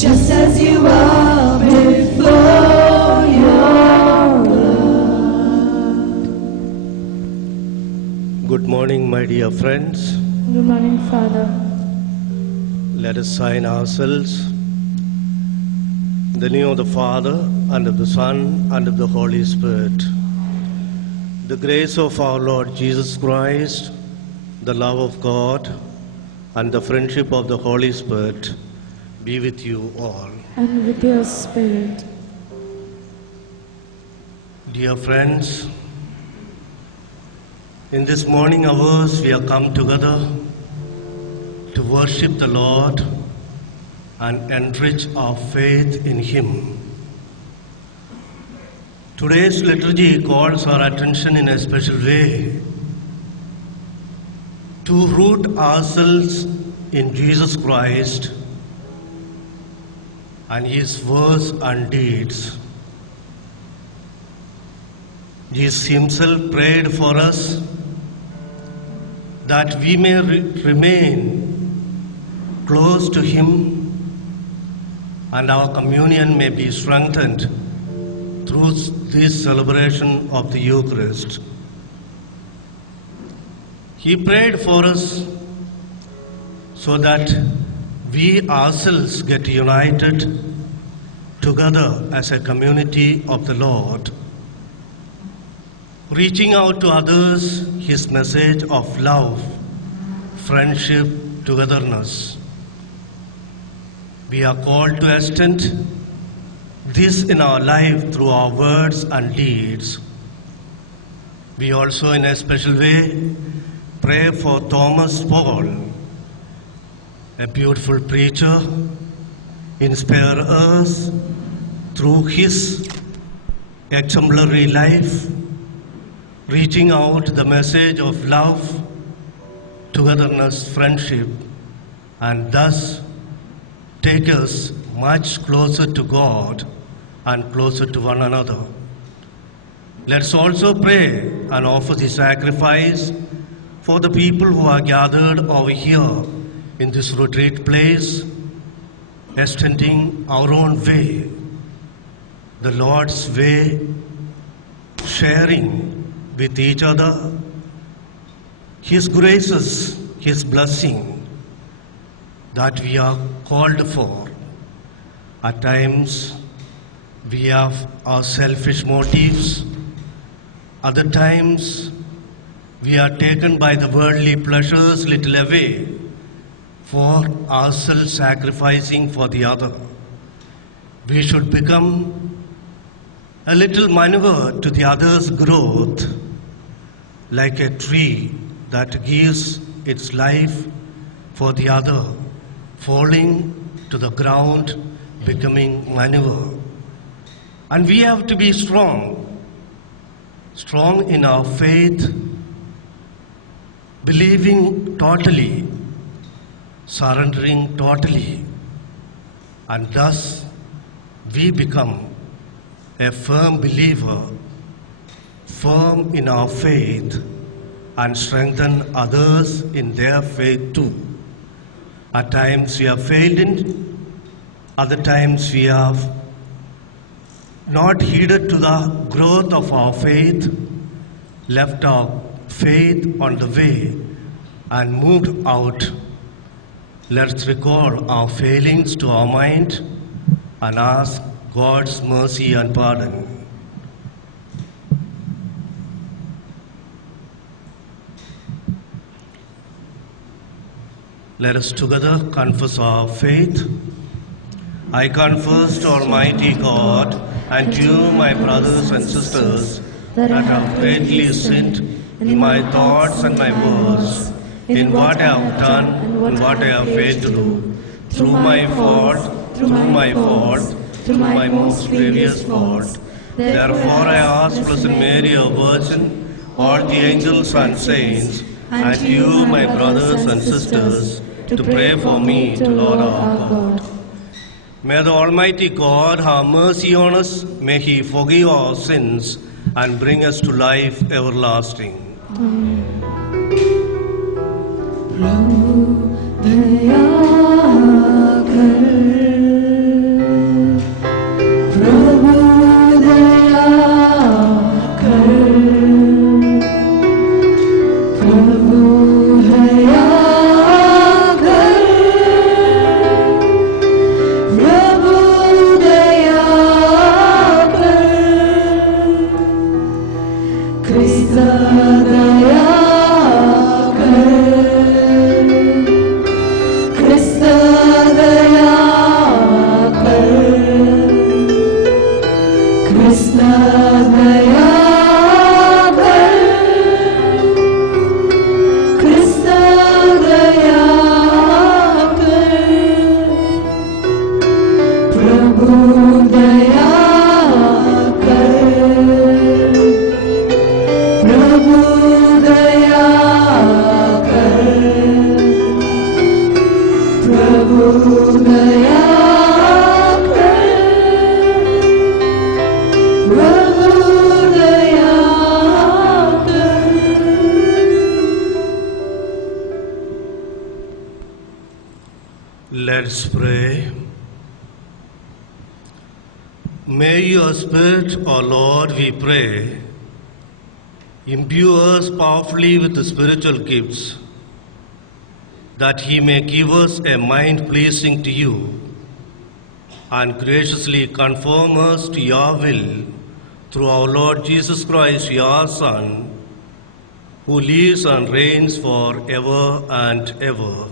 just as you are before your word. Good morning, my dear friends. Good morning, Father. Let us sign ourselves in the name of the Father, and of the Son, and of the Holy Spirit. The grace of our Lord Jesus Christ, the love of God, and the friendship of the Holy Spirit be with you all. And with your spirit. Dear friends, in this morning hours we have come together to worship the Lord and enrich our faith in Him. Today's liturgy calls our attention in a special way to root ourselves in Jesus Christ and His words and deeds. Jesus Himself prayed for us that we may remain close to Him and our communion may be strengthened through this celebration of the Eucharist. He prayed for us so that we ourselves get united together as a community of the Lord, reaching out to others His message of love, friendship, togetherness. We are called to extend this in our life through our words and deeds. We also, in a special way, pray for Thomas Paul, a beautiful preacher, inspire us through his exemplary life, reaching out the message of love, togetherness, friendship, and thus take us much closer to God and closer to one another. Let's also pray and offer the sacrifice for the people who are gathered over here in this retreat place, extending our own way, the Lord's way, sharing with each other His graces, His blessing that we are called for. At times we have our selfish motives, other times we are taken by the worldly pleasures little away for ourselves sacrificing for the other. We should become a little manure to the other's growth, like a tree that gives its life for the other, falling to the ground, becoming manure. And we have to be strong in our faith, believing totally, surrendering totally, and thus we become a firm believer, firm in our faith, and strengthen others in their faith too. At times we have failed in, other times we have not heeded to the growth of our faith, left our faith on the way and moved out. Let's recall our failings to our mind and ask God's mercy and pardon. Let us together confess our faith. I confess to Almighty God and to you, my brothers and sisters, that I have greatly sinned in my thoughts and my words, in what I have done and what I have failed to do, through my fault, through my most grievous fault. Therefore I ask Blessed Mary, a Virgin, all the angels and saints, and you, my brothers and sisters, to pray for me to Lord our God. May the Almighty God have mercy on us. May He forgive our sins and bring us to life everlasting. Amen. प्रभु दया कर दया कर, प्रभु दया कर, प्रभु दया कर, प्रभु दया कर। Let's pray. May your Spirit, O Lord, we pray, imbue us powerfully with the spiritual gifts, that He may give us a mind pleasing to you, and graciously conform us to your will, through our Lord Jesus Christ, your Son, who lives and reigns forever and ever.